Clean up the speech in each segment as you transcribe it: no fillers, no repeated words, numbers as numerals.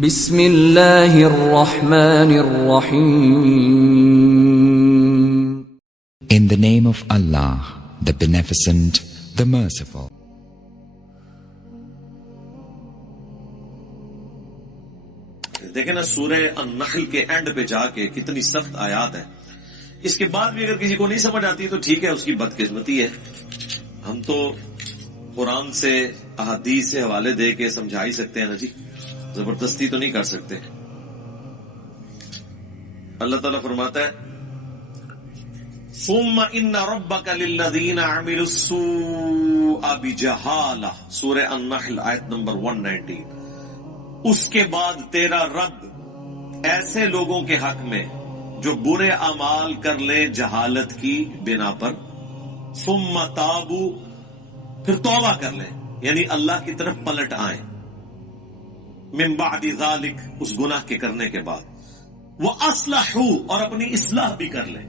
بسم اللہ الرحمن الرحیم. In the name of Allah, the Beneficent, the Merciful. دیکھیں نا سورہ النحل کے اینڈ پہ جا کے کتنی سخت آیات ہے. اس کے بعد بھی اگر کسی کو نہیں سمجھ آتی تو ٹھیک ہے، اس کی بدقسمتی ہے. ہم تو قرآن سے احادیث سے حوالے دے کے سمجھا ہی سکتے ہیں نا جی، زبردستی تو نہیں کر سکتے. اللہ تعالیٰ فرماتا ہے ثم ان ربک للذین عملوا السوء بجہالہ، سورہ النحل آیت نمبر 119. اس کے بعد تیرا رب ایسے لوگوں کے حق میں جو برے اعمال کر لیں جہالت کی بنا پر، ثم تابوا، پھر توبہ کر لیں، یعنی اللہ کی طرف پلٹ آئیں، من بعد ذالک، اس گناہ کے کرنے کے بعد، وَأَصْلَحُوا، اور اپنی اصلاح بھی کر لیں.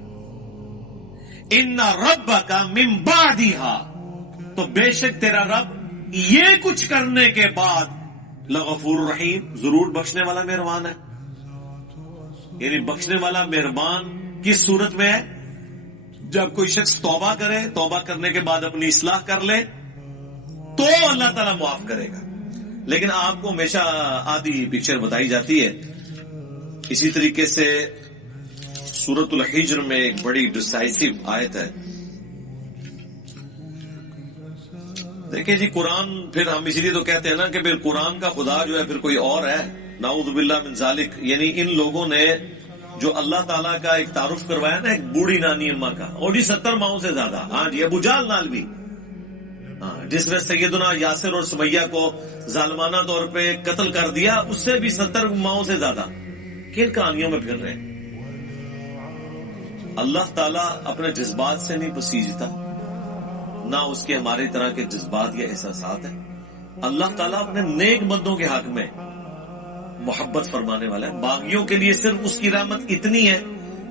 إِنَّ رَبَّكَ مِن بَعْدِهَا، تو بے شک تیرا رب یہ کچھ کرنے کے بعد لغفور رحیم، ضرور بخشنے والا مہربان ہے. یعنی بخشنے والا مہربان کس صورت میں ہے؟ جب کوئی شخص توبہ کرے، توبہ کرنے کے بعد اپنی اصلاح کر لے تو اللہ تعالیٰ معاف کرے گا. لیکن آپ کو ہمیشہ آدھی پکچر بتائی جاتی ہے. اسی طریقے سے سورۃ الحجر میں ایک بڑی ڈسائسو آیت ہے. دیکھیں جی قرآن، پھر ہم اس لیے تو کہتے ہیں نا کہ پھر قرآن کا خدا جو ہے پھر کوئی اور ہے، نعوذ باللہ من ذالک. یعنی ان لوگوں نے جو اللہ تعالیٰ کا ایک تعارف کروایا نا ایک بوڑھی نانی اماں کا، اور جی 70 ماؤں سے زیادہ. ہاں جی ابو جہل نال بھی، جس نے سیدنا یاسر اور سمیہ کو ظالمانہ طور پہ قتل کر دیا، اس سے بھی 70 ماؤں سے زیادہ. کن کہانیوں میں پھر رہے ہیں؟ اللہ تعالیٰ اپنے جذبات سے نہیں پسیجتا، نہ اس کے ہماری طرح کے جذبات یا احساسات ہیں. اللہ تعالیٰ اپنے نیک بندوں کے حق میں محبت فرمانے والا ہے. باغیوں کے لیے صرف اس کی رحمت اتنی ہے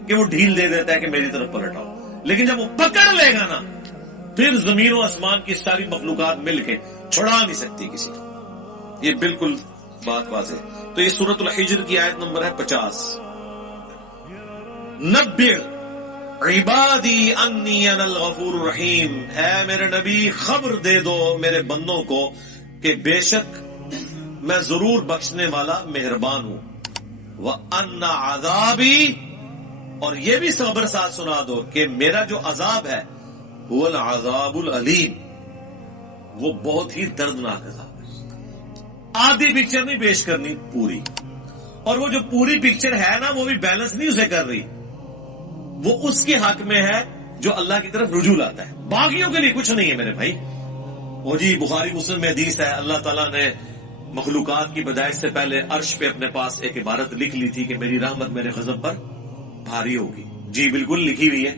کہ وہ ڈھیل دے دیتا ہے کہ میری طرف پلٹ آؤ، لیکن جب وہ پکڑ لے گا نا پھر زمین و آسمان کی ساری مخلوقات مل کے چھڑا نہیں سکتی کسی کو. یہ بالکل بات واضح ہے. تو یہ سورۃ الحجر کی آیت نمبر ہے 50. نبئ عبادی انی انا الغفور الرحیم، اے میرے نبی خبر دے دو میرے بندوں کو کہ بے شک میں ضرور بخشنے والا مہربان ہوں. وَأَنَّ عَذَابِي، اور یہ بھی خبر ساتھ سنا دو کہ میرا جو عذاب ہے هُوَ الْعَذَابُ الْعَلِيمُ، وہ بہت ہی دردناک عذاب ہے. آدھی پکچر نہیں پیش کرنی، پوری. اور وہ جو پوری پکچر ہے نا وہ بھی بیلنس نہیں اسے کر رہی، وہ اس کے حق میں ہے جو اللہ کی طرف رجوع لاتا ہے. باغیوں کے لیے کچھ نہیں ہے میرے بھائی. وہ جی بخاری مسلم میں حدیث ہے، اللہ تعالیٰ نے مخلوقات کی پیدائش سے پہلے عرش پہ اپنے پاس ایک عبارت لکھ لی تھی کہ میری رحمت میرے غضب پر بھاری ہوگی. جی بالکل لکھی ہوئی ہے.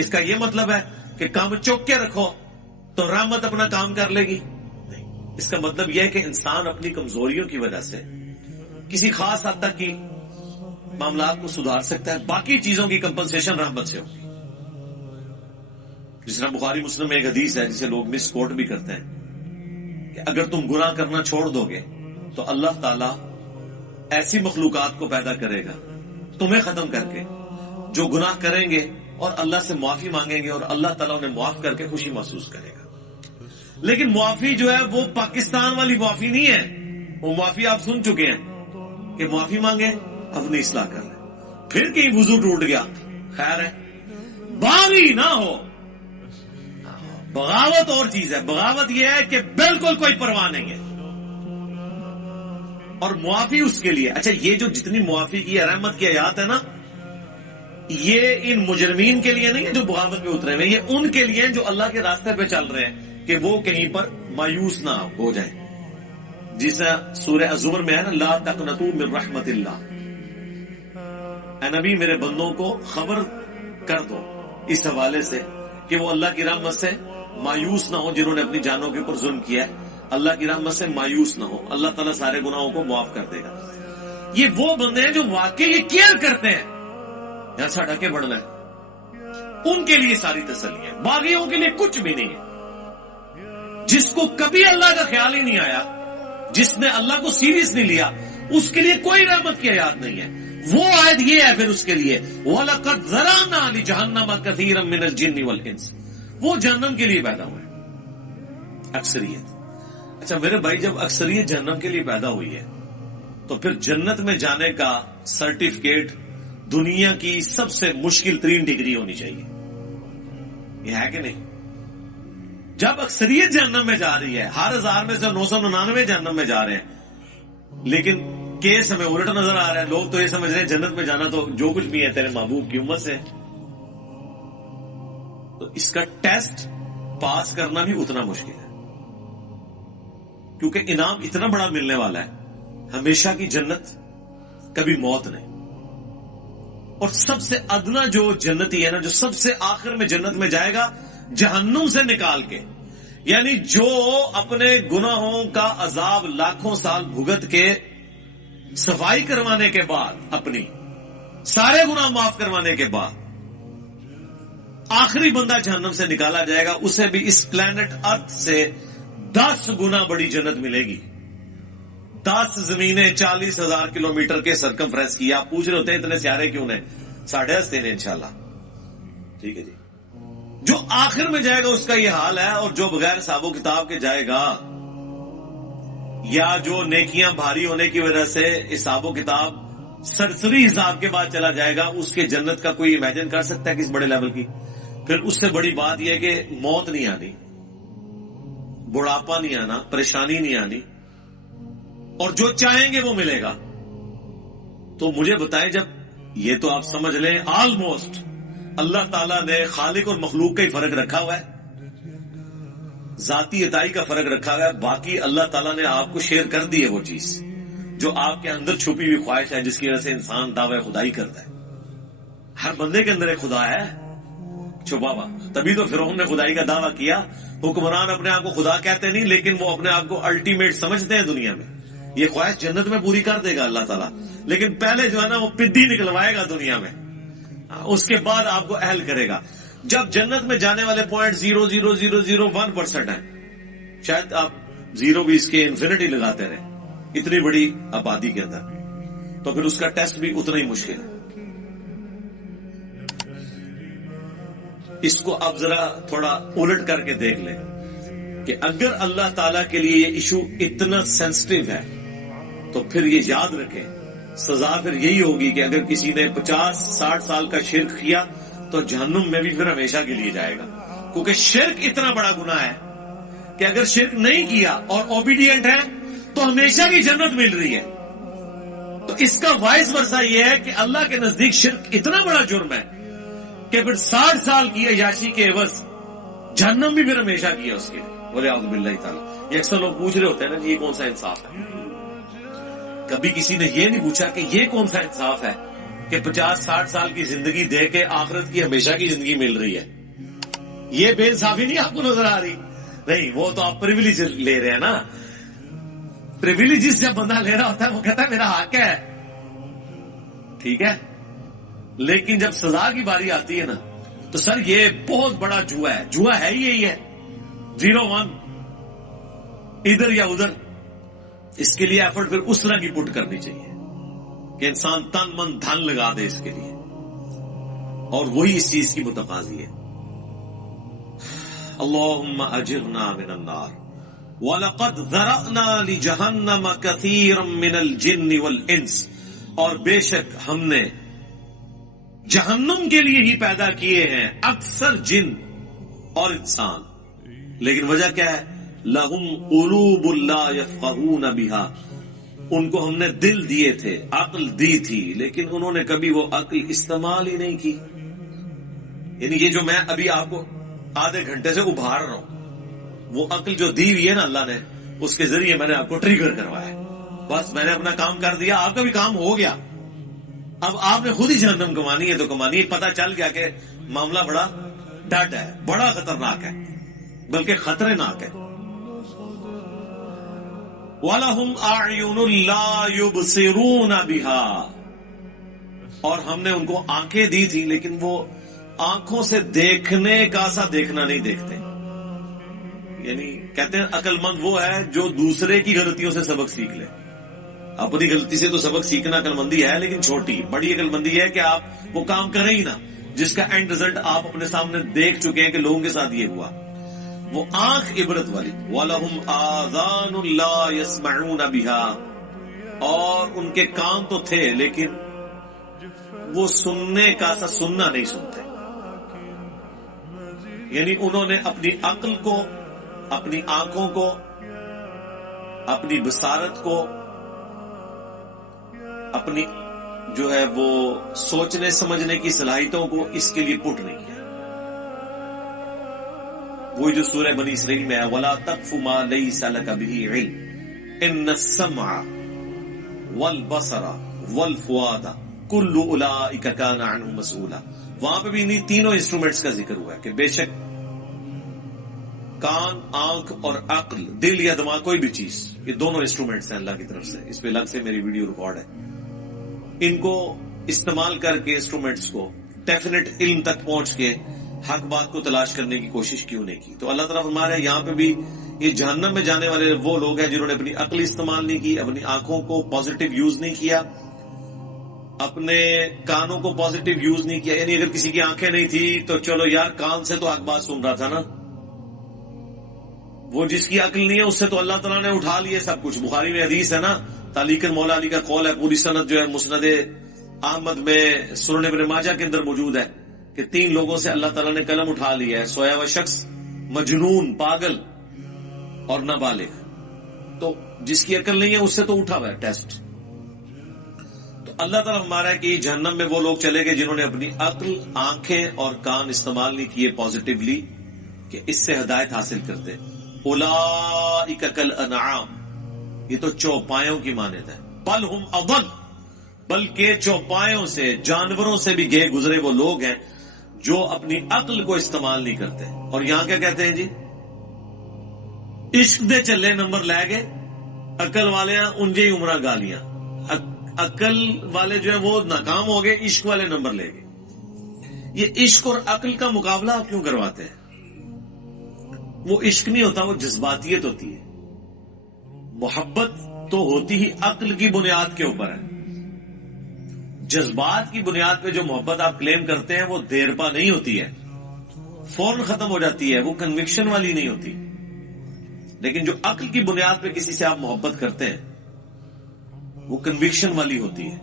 اس کا یہ مطلب ہے کہ کام چوک کے رکھو تو رحمت اپنا کام کر لے گی؟ نہیں. اس کا مطلب یہ ہے کہ انسان اپنی کمزوریوں کی وجہ سے کسی خاص حد تک کی معاملات کو سدھار سکتا ہے، باقی چیزوں کی کمپنسیشن رحمت سے ہوگی. جس طرح بخاری مسلم میں ایک حدیث ہے جسے لوگ مس کوٹ بھی کرتے ہیں کہ اگر تم گناہ کرنا چھوڑ دو گے تو اللہ تعالیٰ ایسی مخلوقات کو پیدا کرے گا تمہیں ختم کر کے جو گناہ کریں گے اور اللہ سے معافی مانگیں گے، اور اللہ تعالیٰ انہیں معاف کر کے خوشی محسوس کرے گا. لیکن معافی جو ہے وہ پاکستان والی معافی نہیں ہے. وہ معافی آپ سن چکے ہیں کہ معافی مانگے اپنی اصلاح کر لیں، پھر کہیں وضو ٹوٹ گیا خیر ہے. باغی نہ ہو. بغاوت اور چیز ہے. بغاوت یہ ہے کہ بالکل کوئی پرواہ نہیں ہے، اور معافی اس کے لیے. اچھا یہ جو جتنی معافی کی رحمت کی آیات ہے نا، یہ ان مجرمین کے لیے نہیں ہے جو بغاوت پہ اترے ہوئے، یہ ان کے لیے جو اللہ کے راستے پہ چل رہے ہیں کہ وہ کہیں پر مایوس نہ ہو جائیں. جس طرح سورہ الزمر میں ہے نا، لا تقنطوا من رحمت اللہ. اے نبی میرے بندوں کو خبر کر دو اس حوالے سے کہ وہ اللہ کی رحمت سے مایوس نہ ہو. جنہوں نے اپنی جانوں کے اوپر ظلم کیا ہے اللہ کی رحمت سے مایوس نہ ہو، اللہ تعالیٰ سارے گناہوں کو معاف کر دے گا. یہ وہ بندے ہیں جو واقعی کیئر کرتے ہیں یہاں ساڑھا کے بڑھنا ہے، ان کے لیے ساری تسلی ہے. باغیوں کے لیے کچھ بھی نہیں ہے. جس کو کبھی اللہ کا خیال ہی نہیں آیا، جس نے اللہ کو سیریس نہیں لیا، اس کے لیے کوئی رحمت کی آیات نہیں ہے. وہ آیت یہ ہے پھر اس کے لیے وَلَقَدْ ذَرَأْنَا لِجَهَنَّمَ كَثِيرًا مِنَ الْجِنِّ وَالْإِنسِ. وہ جہنم کے لیے پیدا ہوئے اکثریت. اچھا میرے بھائی جب اکثریت جہنم کے لیے پیدا ہوئی ہے تو پھر جنت میں جانے کا سرٹیفکیٹ دنیا کی سب سے مشکل ترین ڈگری ہونی چاہیے. یہ ہے کہ نہیں؟ جب اکثریت جہنم میں جا رہی ہے، ہر 1000 میں سے 999 جہنم میں جا رہے ہیں، لیکن کیس ہمیں الٹ نظر آ رہا ہے. لوگ تو یہ سمجھ رہے ہیں جنت میں جانا تو جو کچھ بھی ہے تیرے محبوب کی امت سے. تو اس کا ٹیسٹ پاس کرنا بھی اتنا مشکل ہے، کیونکہ انعام اتنا بڑا ملنے والا ہے، ہمیشہ کی جنت، کبھی موت نہیں. اور سب سے ادنا جو جنتی ہے نا، جو سب سے آخر میں جنت میں جائے گا جہنم سے نکال کے، یعنی جو اپنے گناہوں کا عذاب لاکھوں سال بھگت کے صفائی کروانے کے بعد، اپنی سارے گناہ معاف کروانے کے بعد آخری بندہ جہنم سے نکالا جائے گا، اسے بھی اس پلانٹ ارتھ سے 10 گنا بڑی جنت ملے گی. 10 زمینیں 40,000 کلومیٹر کے سرکمفرنس کی. آپ پوچھ رہے ہوتے ہیں اتنے سیارے کیوں نے؟ 10.5 ہیں انشاءاللہ. ٹھیک ہے جی. جو آخر میں جائے گا اس کا یہ حال ہے، اور جو بغیر حساب و کتاب کے جائے گا، یا جو نیکیاں بھاری ہونے کی وجہ سے حساب و کتاب سرسری حساب کے بعد چلا جائے گا، اس کے جنت کا کوئی امیجن کر سکتا ہے کس بڑے لیول کی؟ پھر اس سے بڑی بات یہ ہے کہ موت نہیں آنی، بڑھاپا نہیں آنا، پریشانی نہیں آنی، اور جو چاہیں گے وہ ملے گا. تو مجھے بتائیں، جب یہ تو آپ سمجھ لیں آلموسٹ اللہ تعالیٰ نے خالق اور مخلوق کا ہی فرق رکھا ہوا ہے، ذاتی عطائی کا فرق رکھا ہوا ہے، باقی اللہ تعالیٰ نے آپ کو شیئر کر دی ہے وہ چیز جو آپ کے اندر چھپی ہوئی خواہش ہے، جس کی وجہ سے انسان دعوی خدائی کرتا ہے. ہر بندے کے اندر ایک خدا ہے چھپا ہوا، تبھی تو فرعون نے خدائی کا دعویٰ کیا. حکمران اپنے آپ کو خدا کہتے نہیں، لیکن وہ اپنے آپ کو الٹیمیٹ سمجھتے ہیں دنیا میں. یہ خواہش جنت میں پوری کر دے گا اللہ تعالیٰ، لیکن پہلے جو ہے نا وہ پدی نکلوائے گا دنیا میں، اس کے بعد آپ کو اہل کرے گا. جب جنت میں جانے والے 0.00001% ہیں، شاید آپ 0 بھی اس کے انفینٹی لگاتے رہے اتنی بڑی آبادی کے اندر، تو پھر اس کا ٹیسٹ بھی اتنا ہی مشکل ہے. اس کو آپ ذرا تھوڑا الٹ کر کے دیکھ لیں کہ اگر اللہ تعالیٰ کے لیے یہ ایشو اتنا سینسٹیو ہے تو پھر یہ یاد رکھیں سزا پھر یہی ہوگی کہ اگر کسی نے 50-60 سال کا شرک کیا تو جہنم میں بھی پھر ہمیشہ کے لیے جائے گا، کیونکہ شرک اتنا بڑا گناہ ہے کہ اگر شرک نہیں کیا اور اوبیڈینٹ ہے تو ہمیشہ کی جنت مل رہی ہے. تو اس کا وائس ورثہ یہ ہے کہ اللہ کے نزدیک شرک اتنا بڑا جرم ہے کہ پھر 60 سال کی عیاشی کے عوض جہنم بھی پھر ہمیشہ کی ہے اس کے لیے. بولے اعوذ باللہ تعالیٰ. یہ اکثر لوگ پوچھ رہے ہوتے ہیں نا جی یہ کون سا انصاف ہے؟ کبھی کسی نے یہ نہیں پوچھا کہ یہ کون سا انصاف ہے کہ 50-60 سال کی زندگی دے کے آخرت کی ہمیشہ کی زندگی مل رہی ہے. یہ بے انصافی نہیں آپ کو نظر آ رہی؟ نہیں، وہ تو آپ پریویلیج لے رہے ہیں نا. پریویلیجز جب بندہ لے رہا ہوتا ہے وہ کہتا ہے میرا حق ہے، ٹھیک ہے، لیکن جب سزا کی باری آتی ہے نا تو سر یہ بہت بڑا جوا ہے. جوا ہے ہی یہی ہے، 0-1 ادھر یا ادھر. اس کے لیے ایفرٹ پھر اس طرح کی پٹ کرنی چاہیے کہ انسان تن من دھن لگا دے اس کے لیے، اور وہی اس چیز کی متقاضی ہے. اللہم اجرنا من النار وَلَقَدْ ذَرَأْنَا لِجَهَنَّمَ كَثِيرًا مِنَ الْجِنِّ وَالْإِنسِ. اور بے شک ہم نے جہنم کے لیے ہی پیدا کیے ہیں اکثر جن اور انسان. لیکن وجہ کیا ہے؟ لَهُمْ قُلُوبٌ لَا يَفْقَهُونَ بِهَا. ان کو ہم نے دل دیے تھے، عقل دی تھی، لیکن انہوں نے کبھی وہ عقل استعمال ہی نہیں کی. یعنی یہ جو میں ابھی آپ کو آدھے گھنٹے سے ابھار رہا ہوں، وہ عقل جو دی ہوئی ہے نا اللہ نے، اس کے ذریعے میں نے آپ کو ٹریگر کروایا. بس میں نے اپنا کام کر دیا، آپ کا بھی کام ہو گیا. اب آپ نے خود ہی جہنم کمانی ہے تو کمانی ہے. پتہ چل گیا کہ معاملہ بڑا ڈٹ ہے، بڑا خطرناک ہے، بلکہ خطرے ناک ہے. وَلَهُمْ أَعْيُنٌ لَا يُبْصِرُونَ بِهَا. اور ہم نے ان کو آنکھیں دی تھی لیکن وہ آنکھوں سے دیکھنے کا سا دیکھنا نہیں دیکھتے. یعنی کہتے ہیں عقل مند وہ ہے جو دوسرے کی غلطیوں سے سبق سیکھ لے، اپنی غلطی سے تو سبق سیکھنا عقلمندی ہے، لیکن چھوٹی. بڑی عقلمندی ہے کہ آپ وہ کام کریں ہی نہ جس کا اینڈ رزلٹ آپ اپنے سامنے دیکھ چکے ہیں کہ لوگوں کے ساتھ یہ ہوا. وہ آنکھ عبرت والی. وَلَهُمْ آذَانٌ لَا يَسْمَعُونَ بِهَا، اور ان کے کان تو تھے لیکن وہ سننے کا سا سننا نہیں سنتے. یعنی انہوں نے اپنی عقل کو، اپنی آنکھوں کو، اپنی بصارت کو، اپنی جو ہے وہ سوچنے سمجھنے کی صلاحیتوں کو اس کے لیے پٹ نہیں کیا. وہی جو سورہ بنی اسرائیل میں ہے وَلَا تَقْفُ مَا لَيْسَ لَكَ بِهِ عِلْمٌ إِنَّ السَّمْعَ وَالْبَصَرَ وَالْفُؤَادَ كُلُّ أُولَئِكَ كَانَ عَنْهُ مسؤولا. وہاں پہ بھی انہی تینوں انسٹرومنٹس کا ذکر ہوا ہے کہ بے شک کان، آنکھ اور عقل، دل یا دماغ، کوئی بھی چیز، یہ دونوں انسٹرومنٹس ہیں اللہ کی طرف سے. اس پہ الگ سے میری ویڈیو ریکارڈ ہے. ان کو استعمال کر کے انسٹرومنٹس کو ڈیفینیٹ علم تک پہنچ کے حق بات کو تلاش کرنے کی کوشش کیوں نہیں کی. تو اللہ تعالیٰ فرما رہے ہیں یہاں پہ بھی یہ جہنم میں جانے والے وہ لوگ ہیں جنہوں نے اپنی عقل استعمال نہیں کی، اپنی آنکھوں کو پازیٹیو یوز نہیں کیا، اپنے کانوں کو پازیٹیو یوز نہیں کیا. یعنی اگر کسی کی آنکھیں نہیں تھی تو چلو یار کان سے تو حق بات سن رہا تھا نا، وہ جس کی عقل نہیں ہے اس سے تو اللہ تعالیٰ نے اٹھا لیے سب کچھ. بخاری میں حدیث ہے نا، تعلیقاً مولا علی کا قول ہے، پوری سند جو ہے مسند احمد میں، سنن ابن ماجہ کے اندر موجود ہے کہ 3 لوگوں سے اللہ تعالیٰ نے قلم اٹھا لیا ہے، سویا ہوا شخص، مجنون، پاگل اور نابالغ. تو جس کی عقل نہیں ہے اس سے تو اٹھا ہوا ہے ٹیسٹ. تو اللہ تعالیٰ ہمارا ہے کہ جہنم میں وہ لوگ چلے گئے جنہوں نے اپنی عقل، آنکھیں اور کان استعمال نہیں کیے پازیٹیولی کہ اس سے ہدایت حاصل کرتے. اولئک کالانعام، یہ تو چوپایوں کی مانند ہے. بل ہم اضل، بلکہ چوپایوں سے، جانوروں سے بھی گئے گزرے وہ لوگ ہیں جو اپنی عقل کو استعمال نہیں کرتے. اور یہاں کیا کہتے ہیں جی؟ عشق دے چلے نمبر لے گئے، عقل والے انجے ہی عمرہ گالیاں. عقل والے جو ہے وہ ناکام ہو گئے، عشق والے نمبر لے گئے. یہ عشق اور عقل کا مقابلہ آپ کیوں کرواتے ہیں؟ وہ عشق نہیں ہوتا، وہ جذباتیت ہوتی ہے. محبت تو ہوتی ہی عقل کی بنیاد کے اوپر ہے. جذبات کی بنیاد پہ جو محبت آپ کلیم کرتے ہیں وہ دیر پا نہیں ہوتی ہے، فوراً ختم ہو جاتی ہے، وہ کنوکشن والی نہیں ہوتی. لیکن جو عقل کی بنیاد پہ کسی سے آپ محبت کرتے ہیں وہ کنوکشن والی ہوتی ہے،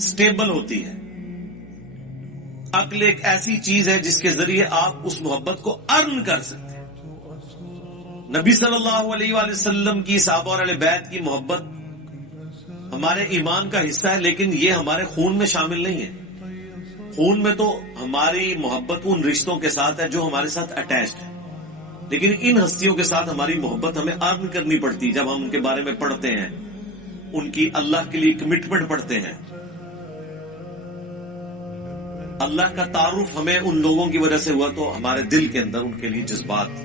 سٹیبل ہوتی ہے. عقل ایک ایسی چیز ہے جس کے ذریعے آپ اس محبت کو ارن کر سکتے ہیں. نبی صلی اللہ علیہ وآلہ وسلم کی، صحابہ اور اہل بیت کی محبت ہمارے ایمان کا حصہ ہے، لیکن یہ ہمارے خون میں شامل نہیں ہے. خون میں تو ہماری محبت ان رشتوں کے ساتھ ہے جو ہمارے ساتھ اٹیچڈ ہے، لیکن ان ہستیوں کے ساتھ ہماری محبت ہمیں ارن کرنی پڑتی. جب ہم ان کے بارے میں پڑھتے ہیں، ان کی اللہ کے لیے کمٹمنٹ پڑھتے ہیں، اللہ کا تعارف ہمیں ان لوگوں کی وجہ سے ہوا تو ہمارے دل کے اندر ان کے لیے جذبات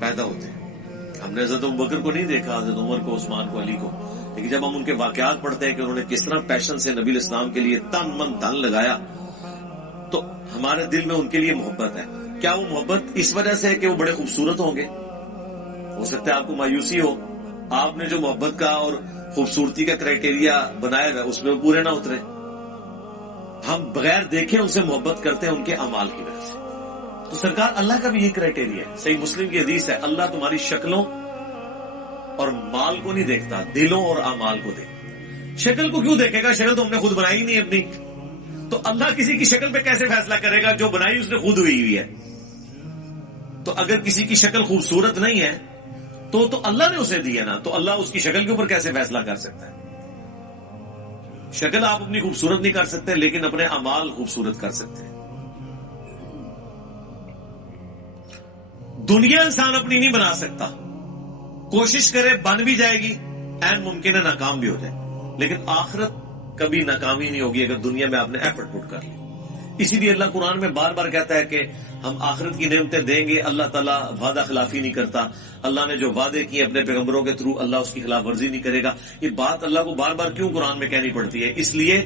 پیدا ہوتے ہیں. ہم نے حضرت ابوبکر کو نہیں دیکھا، حضرت عمر کو، عثمان کو، علی کو، لیکن جب ہم ان کے واقعات پڑھتے ہیں کہ انہوں نے کس طرح پیشن سے نبی الاسلام کے لیے تن من دھن لگایا، تو ہمارے دل میں ان کے لیے محبت ہے. کیا وہ محبت اس وجہ سے ہے کہ وہ بڑے خوبصورت ہوں گے؟ ہو سکتا ہے آپ کو مایوسی ہو، آپ نے جو محبت کا اور خوبصورتی کا کرائٹیریا بنایا ہے اس میں وہ پورے نہ اترے. ہم بغیر دیکھے ان سے محبت کرتے ہیں ان کے اعمال کی وجہ سے. تو سرکار اللہ کا بھی یہ کرائٹیریا ہے. صحیح مسلم کی حدیث ہے، اللہ تمہاری شکلوں اور مال کو نہیں دیکھتا، دلوں اور اعمال کو دیکھتا. شکل کو کیوں دیکھے گا؟ شکل تو ہم نے خود بنائی نہیں اپنی. تو اللہ کسی کی شکل پہ کیسے فیصلہ کرے گا؟ جو بنائی اس نے خود ہوئی ہے. تو اگر کسی کی شکل خوبصورت نہیں ہے تو اللہ نے اسے دی ہے نا، تو اللہ اس کی شکل کے اوپر کیسے فیصلہ کر سکتا ہے؟ شکل آپ اپنی خوبصورت نہیں کر سکتے، لیکن اپنے اعمال خوبصورت کر سکتے ہیں. دنیا انسان اپنی نہیں بنا سکتا، کوشش کرے بن بھی جائے گی، این ممکن ہے ناکام بھی ہو جائے، لیکن آخرت کبھی ناکامی نہیں ہوگی اگر دنیا میں آپ نے ایفرٹ پٹ کر لی. اسی لیے اللہ قرآن میں بار بار کہتا ہے کہ ہم آخرت کی نعمتیں دیں گے. اللہ تعالیٰ وعدہ خلافی نہیں کرتا. اللہ نے جو وعدے کیے اپنے پیغمبروں کے تھرو، اللہ اس کی خلاف ورزی نہیں کرے گا. یہ بات اللہ کو بار بار کیوں قرآن میں کہنی پڑتی ہے؟ اس لیے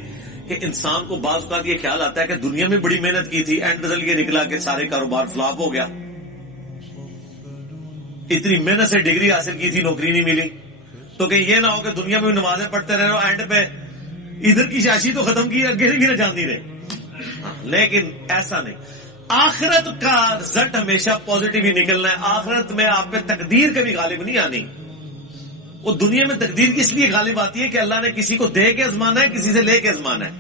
کہ انسان کو بعض اوقات یہ خیال آتا ہے کہ دنیا میں بڑی محنت کی تھی، اینڈ رزلٹ یہ نکلا کہ سارے کاروبار فلاپ ہو گیا. اتنی محنت سے ڈگری حاصل کی تھی، نوکری نہیں ملی. تو کہ یہ نہ ہو کہ دنیا میں بھی نمازیں پڑھتے رہے اور اینڈ پہ ادھر کی شاشی تو ختم کی اگے بھی نہ جانتی رہے. لیکن ایسا نہیں. آخرت کا رزلٹ ہمیشہ پازیٹیو ہی نکلنا ہے. آخرت میں آپ پہ تقدیر کبھی غالب نہیں آنی. وہ دنیا میں تقدیر کس لیے غالب آتی ہے کہ اللہ نے کسی کو دے کے آزمانا ہے, کسی سے لے کے آزمانا ہے.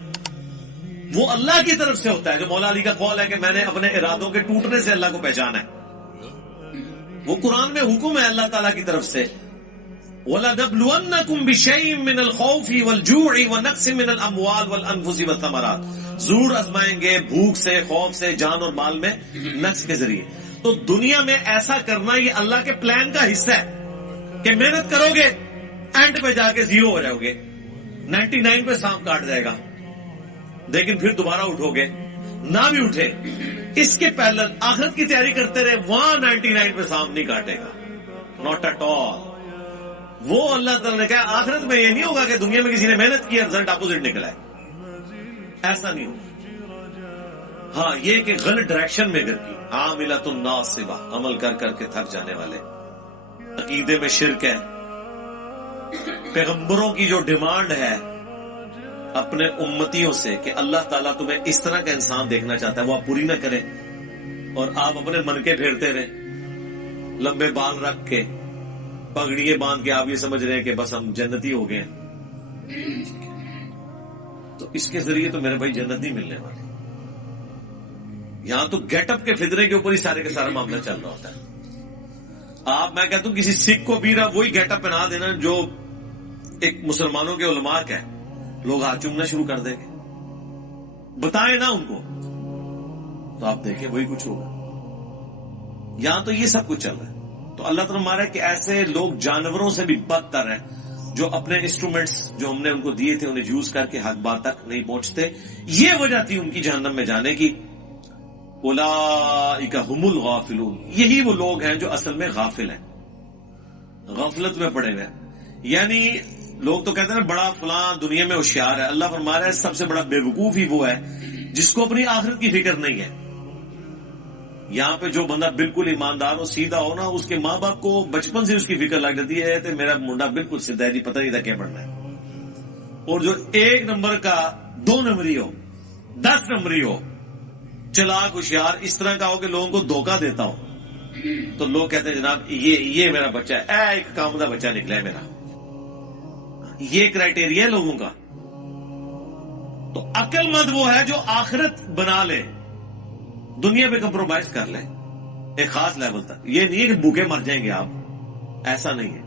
وہ اللہ کی طرف سے ہوتا ہے. جو مولا علی کا قول ہے کہ میں نے اپنے ارادوں کے ٹوٹنے سے اللہ کو پہچانا ہے, وہ قرآن میں حکم ہے اللہ تعالیٰ کی طرف سے. وَلَنَبْلُوَنَّكُمْ بِشَيْءٍ مِّنَ الْخَوْفِ وَالْجُوعِ وَنَقْصٍ مِّنَ الْأَمْوَالِ وَالْأَنفُسِ وَالثَّمَرَاتِ. ضرور آزمائیں گے بھوک سے, خوف سے, جان اور مال میں نقص کے ذریعے. تو دنیا میں ایسا کرنا یہ اللہ کے پلان کا حصہ ہے کہ محنت کرو گے, اینڈ پہ جا کے زیرو ہو جاؤ گے, 99 پہ سانپ کاٹ جائے گا, لیکن پھر دوبارہ اٹھو گے. نہ بھی اٹھے اس کے پہلے آخرت کی تیاری کرتے رہے, وہاں 99 پہ سانپ نہیں کاٹے گا. Not at all. وہ اللہ تعالیٰ نے کہا آخرت میں یہ نہیں ہوگا کہ دنیا میں کسی نے محنت کی رزلٹ اپوزٹ نکلا ہے. ایسا نہیں ہوگا. ہاں یہ کہ غلط ڈائریکشن میں اگر کی, عاملۃ ناصبہ, عمل کر کر کے تھک جانے والے. عقیدے میں شرک ہے. پیغمبروں کی جو ڈیمانڈ ہے اپنے امتیوں سے کہ اللہ تعالیٰ تمہیں اس طرح کا انسان دیکھنا چاہتا ہے, وہ آپ پوری نہ کریں اور آپ اپنے من کے پھیرتے رہیں, لمبے بال رکھ کے, پگڑیے باندھ کے آپ یہ سمجھ رہے ہیں کہ بس ہم جنتی ہو گئے ہیں. تو اس کے ذریعے تو میرے بھائی جنت نہیں ملنے والی. یہاں تو گیٹ اپ کے فطرے کے اوپر ہی سارے کا سارا معاملہ چل رہا ہوتا ہے. آپ, میں کہتا ہوں کسی سکھ کو بھی وہی گیٹ اپ پہنا دینا جو ایک مسلمانوں کے علماء کا ہے, لوگ ہاتھ چومنا شروع کر دیں گے. بتائیں نا ان کو, تو آپ دیکھیں وہی کچھ ہوگا. یہاں تو یہ سب کچھ چل رہا ہے. تو اللہ تعالیٰ ہمارا کہ ایسے لوگ جانوروں سے بھی بدتر ہیں جو اپنے انسٹرومنٹس جو ہم نے ان کو دیے تھے انہیں یوز کر کے حق بات تک نہیں پہنچتے. یہ وجہ تھی ان کی جہنم میں جانے کی. اولئک هم الغافلون, یہی وہ لوگ ہیں جو اصل میں غافل ہیں, غفلت میں پڑے ہوئے ہیں. یعنی لوگ تو کہتے ہیں نا بڑا فلاں دنیا میں ہوشیار ہے. اللہ فرما رہا ہے سب سے بڑا بے وقوف ہی وہ ہے جس کو اپنی آخرت کی فکر نہیں ہے. یہاں پہ جو بندہ بالکل ایماندار ہو, سیدھا ہو نا, اس کے ماں باپ کو بچپن سے اس کی فکر لگ جاتی ہے کہ میرا منڈا بالکل سیدھا ہے, پتہ نہیں تھا کیا پڑھنا ہے. اور جو 1 نمبر کا 2 نمبری ہو, 10 نمبری ہو, چلاک ہوشیار اس طرح کا ہو کہ لوگوں کو دھوکہ دیتا ہو, تو لوگ کہتے ہیں جناب یہ میرا بچہ ہے, ایک کامدہ بچہ نکلا ہے میرا. یہ کرائٹیریا ہے لوگوں کا. تو عقل مند وہ ہے جو آخرت بنا لے, دنیا پہ کمپرومائز کر لے ایک خاص لیول تک. یہ نہیں ہے کہ بھوکے مر جائیں گے آپ, ایسا نہیں ہے.